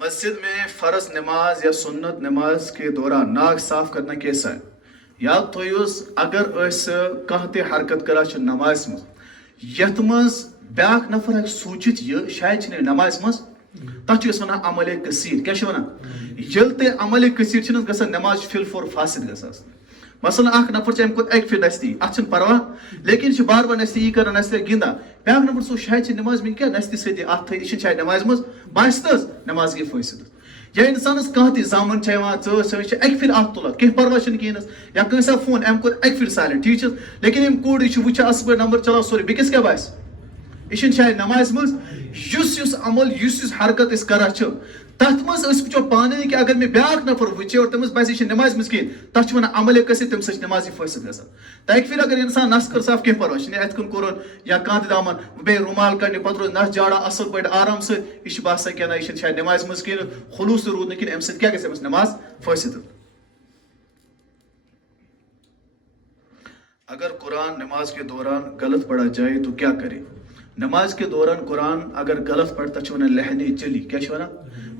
مسجد میں فرض نماز یا سنت نماز کے دوران ناک صاف کرنا کیسا ہے؟ یاد تھویوس اگر کانٛہہ تہِ حرکت کران چھِ نماز مز یتھ مز بیاکھ نفر ہیٚکہِ سوٗنٛچِتھ یہِ شاید چھِنہٕ نماز مز تتھ چھِ أسۍ ونان عملِ کثیٖر. کیٛاہ چھِ ونان؟ ییٚلہِ تہِ عملِ کثیٖر چھِنہٕ حظ گژھان نماز چھِ فِل فور فاسد گژھان. مثلاً اکھ نفر چھِ أمۍ کوٚر اکہِ پھِرِ نصتی اتھ چھُنہٕ پرواہ لیکن چھِ بار بار نصتی یی کران نصتی گِنٛدان بیاکھ نفر سوٗنٛچ شاید چھِ نماز مےٚ کیٛاہ نصتی سۭتی اتھ تھٲیِتھ یہِ چھِنہٕ شاید نماز منٛز باسہِ تہٕ حظ نماز گٔے فٲصد. یا انسانس کانٛہہ تہِ زامن چھِ یِوان ژٕ چھِ اکہِ پھِرِ اتھ تُلان کینٛہہ پرواہ چھُنہٕ کِہیٖنۍ حظ. یا کٲنٛسہِ آو فون أمۍ کوٚر اکہِ پھِرِ سایلنٹ ٹھیٖک چھِ لیکن أمۍ کوٚر یہِ چھُ وٕچھان اصل پٲٹھۍ نمبر چلاو سورُے بیٚکِس کیٛاہ باسہِ یہِ چھِنہٕ شاید نمازِ منٛز. یُس عمل یُس حرکت أسۍ کران چھِ تتھ منٛز أسۍ وٕچھو پانے کہ اگر مےٚ بیاکھ نفر وٕچھِ اور تٔمِس باسہِ یہِ چھِ نمازِ منٛز کِہیٖنۍ تتھ چھِ ونان عملِ کثیٖر تمہِ سۭتۍ چھِ نمازی فٲصد گژھان. تہٕ اکہِ پھِرِ اگر انسان نس کٔر صاف کینٛہہ پرواہ چھُنہٕ اَتھ کُن کوٚرُن یا کانٛہہ تہِ دامن بیٚیہِ رومال کڑنہِ پتہٕ روزِ نس جاڑان اصل پٲٹھۍ آرام سۭتۍ یہِ چھُ باسان کینٛہہ نہ یہِ چھِنہٕ شاید نمازِ منٛز کِہیٖنۍ خلوٗص تہِ روٗد نہٕ کِہیٖنۍ امہِ سۭتۍ کیٛاہ گژھِ أمِس نماز فٲصد. اگر قرآن نماز کے دوران غلط پڑھا جائے تو کیا کرے؟ نماز کے دوران قرآن اگر غلط پڑھتا تتھ چھِ ونان لہنے چلی. کیٛاہ چھِ ونان؟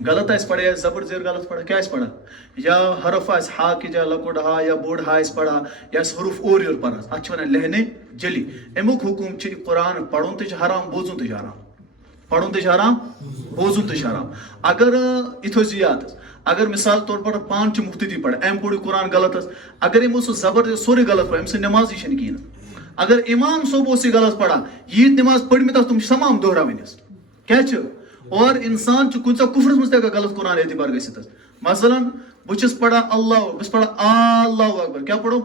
غلط آسہِ پڑھا یا زبر زیر غلط پڑھا کیٛاہ آسہِ پڑھا یا حرف آسہِ ہا کی جایہِ لۄکُٹ ہا یا بوٚڑ ہا آسہِ پڑھا یا آسہِ حروف اورٕ یورٕ پران اتھ چھِ ونان لہنے جلی. امیُک حکم چھِ قرآن پرُن تہِ چھُ حرام بوزُن تہِ چھُ حرام. پرُن تہِ چھُ حرام بوزُن تہِ چھُ حرام. اگر یہِ تھٲیزِ یاد حظ اگر مثال طور پر پانہٕ چھِ مُفتٔدی پران أمۍ پوٚر یہِ قرآن غلط حظ اگر یِمو سُہ زبر سورُے غلط پڑِ أمۍ سٕنٛز نمازٕے چھنہٕ کِہیٖنۍ. اگر امام صٲب اوس یہِ غلط پڑان ییٖتۍ نماز پٔرمٕتۍ آسہٕ تِم چھِ تمام دۄہراوٕنۍ حظ. کیٛاہ چھِ اور انسان چھُ کُنہِ ساتہٕ کُفرس منٛز تہِ ہٮ۪کان غلط قرآن اعتبار گٔژھِتھ حظ. مثلاً بہٕ چھُس پران اللہ بہٕ چھُس پران اللہ اکبر کیٛاہ پرو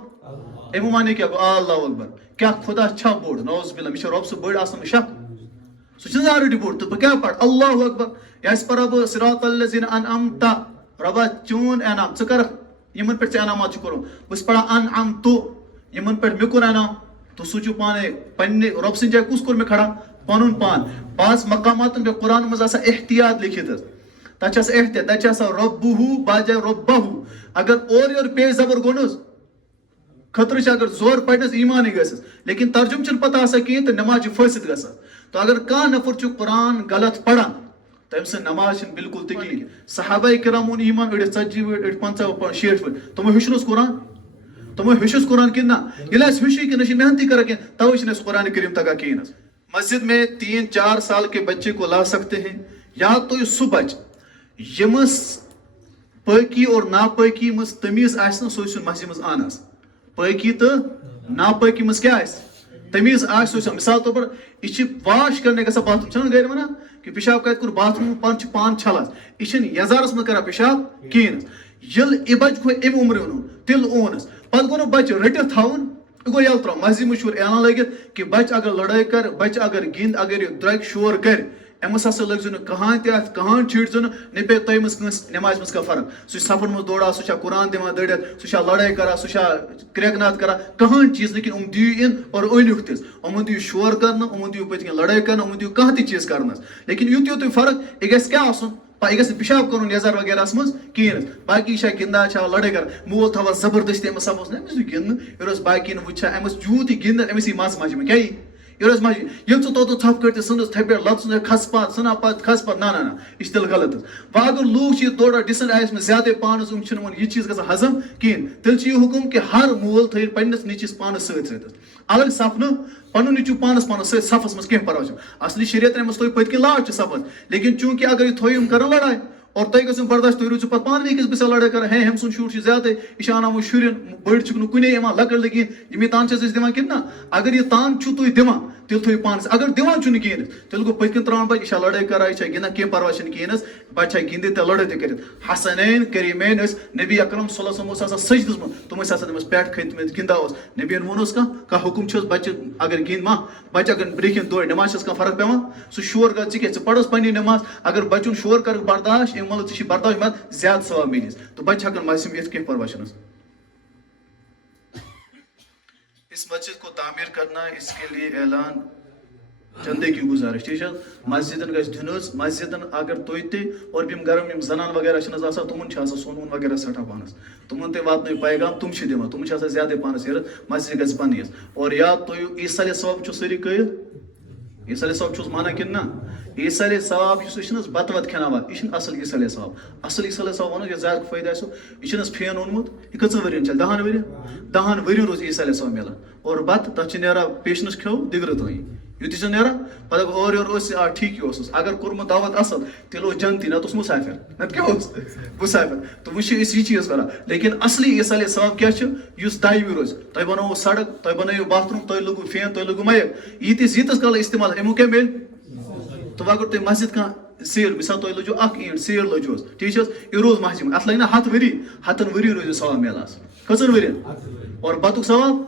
امیُک معنی کیٛاہ گوٚو اللہ اکبر کیٛاہ خۄدا چھا بوٚڑ نعوذ باللہ مےٚ چھا رۄب سُہ بٔڑ آسان نہٕ شک سُہ چھُنہٕ آلریڈی بوٚڑ تہٕ بہٕ کیٛاہ پرٕ اللہ اکبر یا آسہِ پران بہٕ صراط الذین انعمت رۄبا چون انعام ژٕ کرکھ یِمن پٮ۪ٹھ ژےٚ انعامات چھُ کوٚرمُت بہٕ چھُس پران انعمت یِمن پٮ۪ٹھ مےٚ کوٚر انعام تہٕ سوٗنٛچِو پانے پننہِ رۄبہٕ سٕنٛدِ جایہِ کُس کوٚر مےٚ کھڑا پنُن پان. بعض مقاماتن پٮ۪ٹھ قرآن منٛز آسان احتیاط لیکھِتھ حظ تتھ چھِ آسان احتیاط تتہِ چھِ آسان رۄبہوٗ بعض جایہِ رۄبہوٗ اگر اورٕ یورٕ پیش زبر گوٚو نہٕ حظ خطرٕ چھِ اگر زورٕ پرنس ایمانٕے گژھٮ۪س لیکن ترجُمہٕ چھُنہٕ پتہ آسان کِہیٖنۍ تہٕ نماز چھِ فٲصد گژھان. تہٕ اگر کانٛہہ نفر چھُ قرآن غلط پران تٔمۍ سٕنٛز نماز چھنہٕ بالکل تہِ کِہیٖنۍ. صحابہ کرام اوٚن ایمان أڑۍ ٲسۍ 40 ؤری أڑۍ 50 60 ؤری تِمو ہیوٚچھنَس قرآن تِمو ہیوٚچھُس قرآن کِنہٕ نہ ییٚلہِ اَسہِ ہیوٚچھُے کِنہٕ أسۍ چھِ محنتٕے کران کینٛہہ تَوَے چھِنہٕ اَسہِ قرآن کریم تگان کِہیٖنۍ حظ. مسجد میں 3-4 سال کے بچے کو لا سکتے ہیں یا تو سُہ بچہِ ییٚمِس پٲقی اور ناپٲقی منٛز تمیٖز آسہِ نہٕ سُہ ٲسِن مسجد منٛز اَن حظ. پٲقی تہٕ ناپٲقی منٛز کیٛاہ آسہِ تمیٖز آسہِ سُہ ٲسِن مثال طور پر یہِ چھِ واش کرنہِ گژھان باتھ روٗم چھِنہٕ گرِ وَنان کہِ پِشاب کَتہِ کوٚر باتھ روٗم پَتہٕ چھِ پانہٕ چھلان یہِ چھِنہٕ یزارَس منٛز کران پِشاب کِہیٖنۍ حظ. ییٚلہِ یہِ بچہِ کھوٚت اَمہِ عُمرِ اوٚنُن تیٚلہِ اوٚن حظ پتہٕ گوٚو نہٕ بچہِ رٔٹِتھ تھاوُن یہِ گوٚو یَلہٕ ترٛاوُن. مسجد منٛز چھُ اعلان لٲگِتھ کہِ بچہِ اگر لڑٲے کرِ بچہِ اگر گِنٛدِ اگر یہِ درٛۄگہِ شور کرِ أمِس ہسا لٲگزیٚو نہٕ کٕہٲنۍ تہِ اَتھ کٕہٲنۍ چھیٖڑزیٚو نہٕ نہ پیٚیہِ تۄہہِ منٛز کٲنٛسہِ نمازِ منٛز کانٛہہ فرق. سُہ چھُ صفن منٛز دوران سُہ چھا قرآن دِوان دٔرِتھ سُہ چھا لڑٲے کران سُہ چھا کرٛٮ۪کہٕ ناد کران کٕہٲنۍ چیٖز نہٕ کِہیٖنۍ یِم دِیِو اِن اور أنِوُکھ تہِ یِمن دِیِو شور کرنہٕ یِمن دِیِو پٔتۍ کِنۍ لڑٲے کرنہٕ یِمن دِیِو کانٛہہ تہِ چیٖز کرنَس لیکن یُتُے یُتُے فرق یہِ گژھِ کیٛاہ آسُن یہِ گژھِ نہٕ پِشاب کرُن یزار وغیرہس منٛز کِہیٖنۍ حظ. باقٕے یہِ چھا گِنٛدان چھا لڑٲے کران مول تھاوان زبردستی أمِس سپوز نہٕ أمِس یی گِنٛدنہٕ یورٕ اوس باقین وٕچھان أمِس یوٗت یہِ گِنٛدنہٕ أمِس یی مزٕ مجہِ کیٛاہ یی یورٕ اوس مجہِ ییٚلہِ ژٕ توٚتَن ژھۄپہٕ کٔڑۍ تہِ ژھٕنُس تھپہِ پٮ۪ٹھ لَتہٕ ژھٕنُس کھس پتہٕ ژھٕنا پتہٕ کھس پتہٕ نہ یہِ چھِ تیٚلہِ غلط حظ. وۄنۍ اگر لوٗکھ چھِ یہِ تھوڑا ڈِسنٹ آیَس منٛز زیادَے پانَس یِم چھِنہٕ وۄنۍ یہِ چیٖز گژھان ہضم کِہیٖنۍ تیٚلہِ چھُ یہِ حُکُم کہِ ہر مول تھٲیِن پنٛنِس نیٚچوِس پانَس سۭتۍ سۭتۍ حظ الگ صف نہٕ پنُن نیٚچوٗ پانَس سۭتۍ صفس منٛز کینٛہہ پرواے چھُنہٕ. اصلی شریعتن أمِس تھٲیِو پٔتۍ کِنۍ لاٹ چھِ صفس لیکن چوٗنٛکہِ اگر یہِ تھٲیِو یِم کرن لڑاے اور تۄہہِ گٔژھِو برداشت تُہۍ روٗزِو پتہٕ پانہٕ ؤنۍ أکِس بیٚیِس لڑٲے کران ہے ہُمۍ سُنٛد شُر چھُ زیادَے یہِ چھُ اَنان وۄنۍ شُرٮ۪ن بٔڑۍ چھِکھ نہٕ کُنے یِوان لۄکٕٹۍ لٔگۍ یِم یہِ تان چھِ أسۍ دِوان کِنہٕ نہ اگر یہِ تان چھُو تُہۍ دِوان تیٚلہِ تھٲیِو پانَس اگر دِوان چھُنہٕ کِہیٖنۍ حظ تیٚلہِ گوٚو پٔتۍ کِنۍ ترٛاوان بچہِ یہِ چھا لڑٲے کران یہِ چھا گِنٛدان کینٛہہ پرواے چھِنہٕ کِہیٖنۍ حظ بچہِ چھا گِنٛدِتھ تہِ لڑٲے تہِ کٔرِتھ. حسنین کریٖمین ٲسۍ نبی اکرم صلی اللہ علیہ وسلم اوس آسان سجدَس منٛز تِم ٲسۍ آسان تٔمِس پٮ۪ٹھ کھٔتۍمٕتۍ گِنٛدان اوس نبیَن ووٚنُس کانٛہہ حُکُم چھُس بچہِ اگر گِنٛدِ ما بچہِ اگر برٛونٛہہ کِنۍ دورِ نماز چھَس کانٛہہ فرق پیٚوان سُہ شور کر ژٕ کیٛاہ ژٕ پَرُس پنٕنی نماز اگر بچُن شور کرکھ برداش اَمہِ مطلب ژےٚ چھُے برداش مطلب زیادٕ ثواب میلِس تہٕ بچہِ ہٮ۪کن مسجد میں یِتھ کینٛہہ پرواے چھُنہٕ حظ. اس مسجد کو تعمیٖر کرنا اس کے لیے اعلان چندے کی گزارش ٹھیک ہے. مسجدن گژھِ دیُن حظ مسجدن اگر تُہۍ تہِ اور یِم گرم یِم زنان وغیرہ چھِنہٕ حظ آسان تِمن چھِ آسان سۄن وۄن وغیرہ سٮ۪ٹھاہ پانس تِمن تہِ واتنٲیِو پیغام تِم چھِ دِوان تِمن چھِ آسان زیادَے پانس ییٚرٕ مسجد گژھِ بنٕنۍ حظ. اور یاد تھٲیِو عیٖسا علیہ السلام چھُ سٲری قٲیِل عیٖسا علیہ السلام چھُس مانان کِنہٕ نہ عیسیٰ ثواب یہ بت وت کھیناوان یہ اصل عیسیٰ ثواب اصل عیسیٰ ثواب ونو یہ زیادہ فائدہ آسو یہ پھین اونمت یہ کچھ ورین چل 10 ورین روز عیسیٰ ثواب ملان اور بت تک نیران پیشنس کھو دگرٕ تھی یوتھ چھ نیران پتہ اور یور ٹھیک اگر کورمت دعوت اصل تیل جنتی نت مسافر نت کیا مسافر تو وہ یہ چیز کران لیکن اصلی عیسیٰ ثواب کیا دائمی روز تہ بنو سڑک تہ بنو باتھ روم تہ لگو فین تہ لگو مائک یتس کال استعمال امو کیا مل تو اگر تھی مسجد کھانا سیر مثال تھی لجو اخ اینٹ سیر لجوس ٹھیک یہ روز مسجد میں ات لگ نا 10 ؤری 10 ؤری روز ثواب ملان کھژن ورین اور بتک ثواب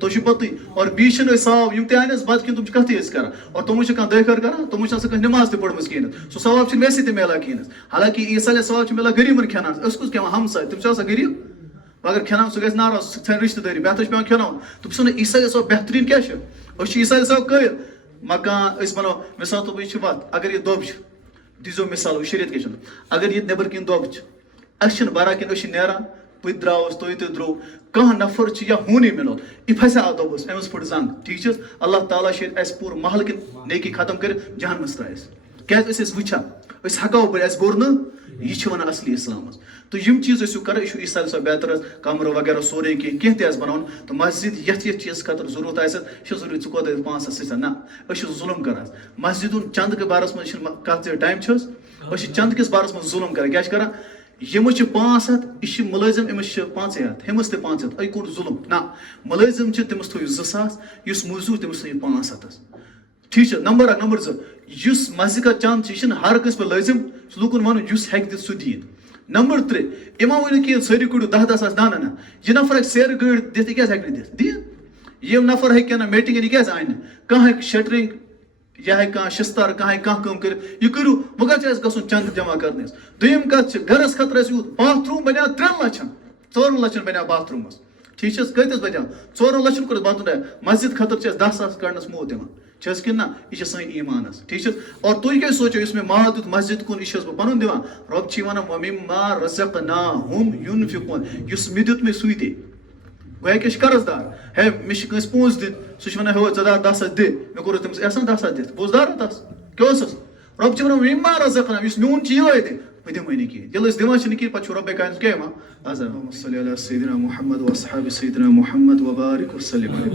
تو پتہ اور بیس ثواب یم تہ آن بت کن تم کت کران اور تمو دہ کر کران تمو سہ نماز تہ پڑھمژ کہین سہ ثواب ویسے تہ ملان کہین حالانکہ عیسیٰ ثواب ملان غریبن کھینان اس کس کھیوان ہمسائے تم غریب اگر کھینان سہ گژھِ ناراض سہ ژھنہِ رشتہ داری بہتر پیوان کھیناون تو بہٕ وَنہٕ عیسیٰ ثواب بہترین کیا عیسیٰ ثواب قٲیل مکان بنو مثال تو یہ وت اگر یہ دۄب دیزو مثال شریعت کیا اگر یہ نبر کن دۄب اس بران کن نیران بہت دراس تھی تہ درو کھانا نفر یا ہونی ملو یہ پھسا آو دۄبس امس پھٹ زنگ ٹھیک اللہ تعالیٰ اس پور محل کن نیکی ختم کر جہنمس ترائیس کیازِ وچھان ہکو بڑھ اس بوٚر نہٕ یہ ونان اصلی اسلام تو یم چیز کران یہ عیسیٰ ثواب بہتر کمرٕ وغیرہ سورے کی تہ بناون تو مسجد یتھ چیز خاطر ضرورت آسہِ یہ ضروری ژٕ کوتاہ 500 سۭتۍ نا ظلم کران مسجد چند کے بارس مز کت ٹائم چند کس بارس مز ظلم کران کیا کران یمس 500 یہ ملازم امس 500 ہمس تہ 500 ای کوٚر ظلم نا ملازم تمس تھو 2000 اس موزور تمس تھو 500 ٹھیک نمبر 1 نمبر 2 اس مسجد کا چند یہ ہر کس پہ لازم لوکن ون اس ہیک دت سہ دین نمبر 3 اما ون کہ ساری کڑو 10 ساس نا نا یہ نفر سیر گاڑ دت کیا ہیک دت دین یہ نفر ہیک نا میٹنگ یہ کیا ان کھانا ہیک شٹرنگ یا کھانا شستار کھانا کم کر یہ کرو وہ گھس گھن چند جمع کرنس دم کت گرس خطر یوت باتھ روم بنیا 3 لچھن 4 لچھن بنیا باتھ رومس ٹھیک کتس بنیا 4 لچھن کور باتھ روم مسجد خطر 10 ساس کڑنس موت دِوان چھس کہ نا یہ سن ایمانس ٹھیک اور تھی کیا سوچو اس میں مال دیت مسجد کن یہ پن دان رب چھ ونان ومما رزقناہم ينفقون اس مے دیت مے سوئی دے گویا کہ قرض دار ہے مش کنس پونس دت سہ ونان ہو 10 ساس دے مے کور تمس احسان 10 ساس دت بوز دار تس کیا رب چھ ونان ومما رزقنا اس میون چھ یہ دے بہ دمے نہ کہین یل دِوان چھ نہ کہین پتہ رب کائنات کیا اللهم صل علی سیدنا محمد و اصحاب سیدنا محمد وبارک وسلم